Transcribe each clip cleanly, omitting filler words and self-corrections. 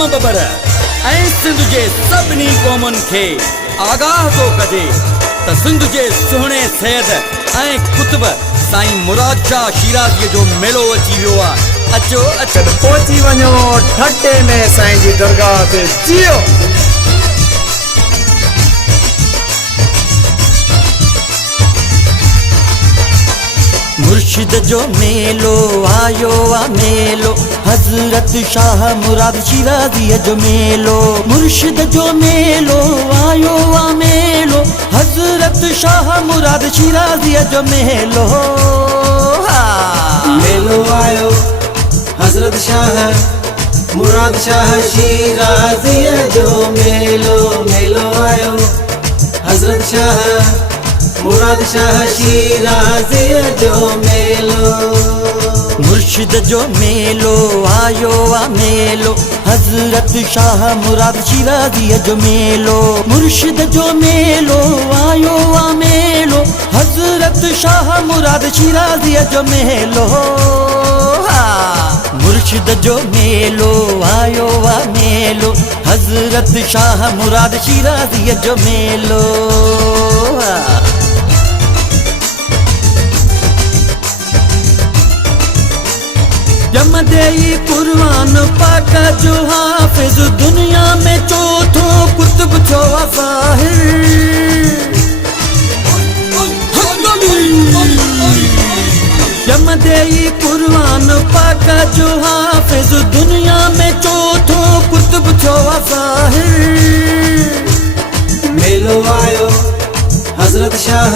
क़ौम बबर ऐं सिंध जे सभिनी क़ौमुनि खे आगाह थो कजे त सिंध जे सुहिणे सैयद ऐं कुतुब साईं मुराद शाह शिराज़ीअ जो मेलो अची वियो आहे। अचो अचो पहुची वञो ठटे में साईं जी दरगाह ते जियो। मुर्शिद जो मेलो आयो आ मेलो, हजरत शाह मुराद शिराज़ीअ जो मेलो। मुर्शिद जो मेलो आयो आ मेलो, हजरत शाह मुराद शिराज़ीअ जो मेलो। मेलो आयो हजरत शाह मुराद शाह शिराज़ीअ जो मेलो। मेलो आयो हजरत शाह मुराद शाह शिराज़ीअ जो मेलो। मुर्शिद जो मेलो आयो आ मेलो, हजरत शाह मुराद शिराज़ीअ जो मेलो। मुर्शिद जो मेलो आयो आ मेलो, हजरत शाह मुराद शिराज़ीअ जो मेलो। मुर्शिद जो मेलो आयो आ मेलो, हजरत शाह मुराद शिराज़ीअ जो मेलो। जमदे कुर्बान पाक जो हाफिज, दुनिया में चौथो कुतुब थियो ज़ाहिर। जमदे कुर्बान पाक जो हाफिज, दुनिया में चौथो कुतुब थियो ज़ाहिर। मेलो आयो हजरत शाह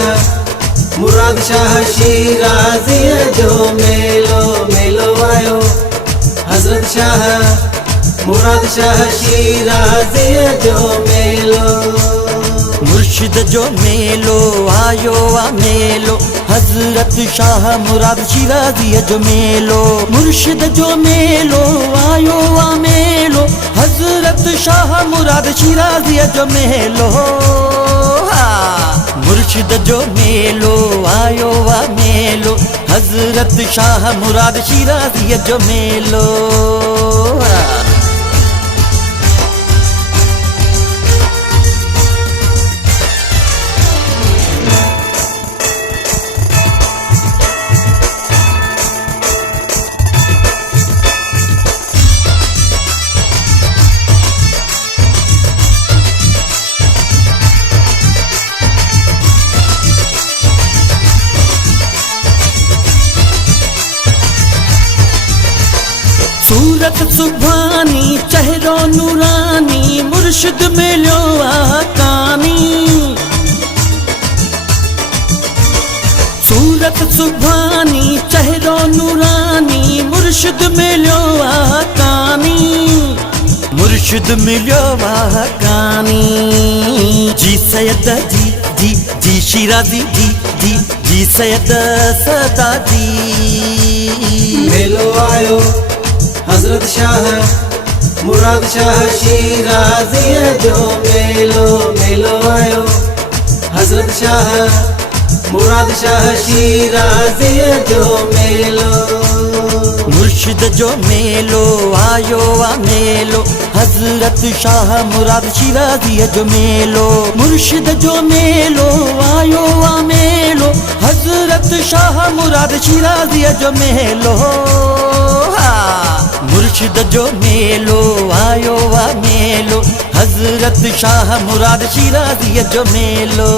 मुराद शाह शिराज़ीअ जो मेलो। मेलो आयो हजरत शाह मुराद शाह शिराज़ीअ जो मेलो। मुर्शिद जो मेलो आयो आ मेलो, हजरत शाह मुराद शिराज़ीअ जो मेलो। मुर्शिद जो मेलो आयो आ मेलो, हजरत शाह मुराद शिराज़ीअ जो मेलो। मुर्शिद जो मेलो आयो आ मेलो, हजरत शाह मुराद शिराज़ीअ जो मेलो। सूरत सुभानी चेहरो नूरानी, मुर्शिद मिलियो आ कानी। सूरत सुभानी चेहरो नूरानी, मुर्शिद मिलियो आ कानी। मुर्शिद मिलियो आ कानी। जी सैयद जी जी जी शिराज़ी जी जी जी सैयद सदा जी। मेलो आयो हजरत शाह मुराद शाह शिराज़ीअ जो मेलो। मेलो आयो हजरत शाह मुराद शाह शिराज़ीअ जो मेलो। मुर्शिद जो मेलो आयो आ मेलो, हजरत शाह मुराद शिराज़ीअ जो मेलो। मुर्शिद जो मेलो आयो आ मेलो, हजरत शाह मुराद शिराज़ीअ जो मेलो। मुर्शिद जो मेलो आयो आ मेलो, हजरत शाह मुराद शिराज़ीअ जो मेलो।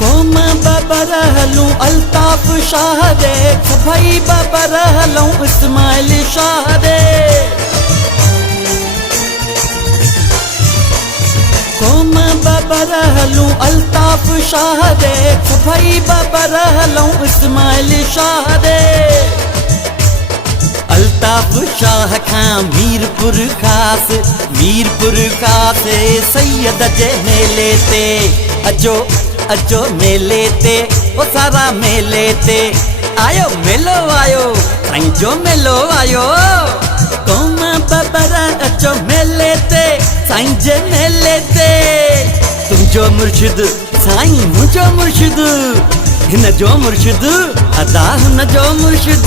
क़ौम बबर हलूं अल्ताफ़ शाह दे, सभई बबर हलूं इस्माइल शाह दे। क़ौम बबर हलूं अल्ताफ़ शाह दे, सभई बबर हलूं इस्माइल शाह दे। अल्ताफ़ शाह खां मीरपुर ख़ास सैयद जे मेले ते। अचो अचो मेले ते, ओ सारा मेले ते आयो। मेलो आयो साईं जो मेलो आयो। क़ौम बबर अचो मेले ते, साईं जे मेले ते। तुंहिंजो मुर्शिद साईं मुंहिंजो मुर्शिद, हिन जो मुर्शिद अदा हुन जो मुर्शिद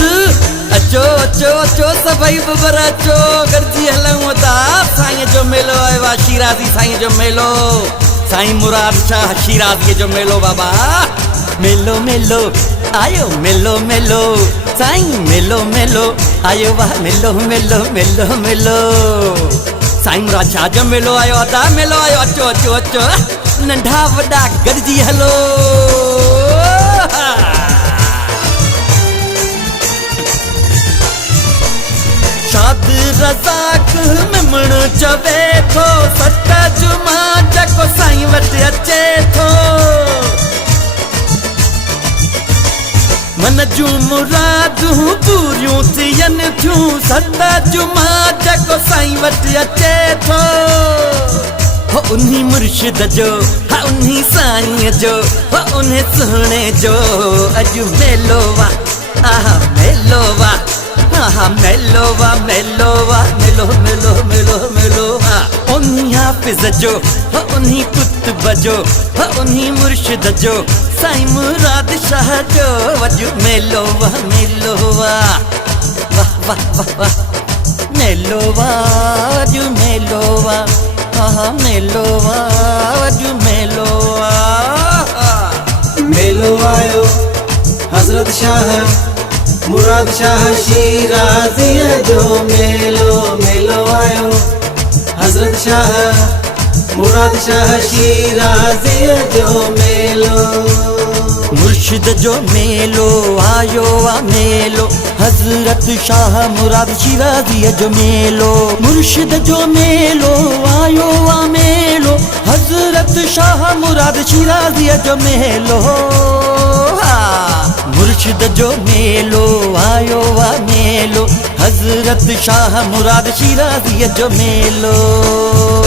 अचो अचो अचो सभई बबर अचो गॾिजी हलूं था साईं जो मेलो आयो आहे शिराज़ी साईं जो मेलो साईं मुराद शाह शिराज़ीअ जो मेलो बाबा मेलो मेलो आयो मेलो मेलो साईं मेलो मेलो आयो वाह मेलो मेलो मेलो मेलो साईं मुराद शाह जो मेलो आयो अदा मेलो आयो अचो अचो अचो नंढा वॾा गॾिजी हलो शाद रज़ाक मिमण चवे थो सत जुमा जको साईं वटि अचे थो मन जूं मुरादूं पूरियूं थियनि थियूं सत जुमा जको साईं वटि अचे थो हो उन्ही मुर्शिद जो हा उन्ही साईं जो हो उन्हे सुहिणे जो अॼु मेलो वाह आहा मेलो वाह आहा मेलो वाह मेलो वाह मेलो मेलो मेलो मेलो वाह उन्ही हाफ़िज़ जो हो उन्ही कुतुब जो हो उन्ही मुर्शिद जो साईं मुराद शाह जो अॼु मेलो वाह वाह वाह वाह वाह मेलो वाह अॼु मेलो वाह आहा मेलो वाह अॼु मेलो वाह मेलो आयो हज़रत शाह मुराद शाह शिराज़ीअ जो मेलो मेलो आयो हज़रत शाह मुराद शाह शिराज़ीअ जो मेलो मुर्शिद जो मेलो आयो आ मेलो हज़रत शाह मुराद शिराज़ीअ जो मेलो मुर्शिद जो मेलो आयो आ मेलो हज़रत शाह मुराद शिराज़ीअ जो मेलो मुर्शिद जो मेलो आयो आ मेलो हज़रत शाह मुराद शिराज़ीअ जो मेलो।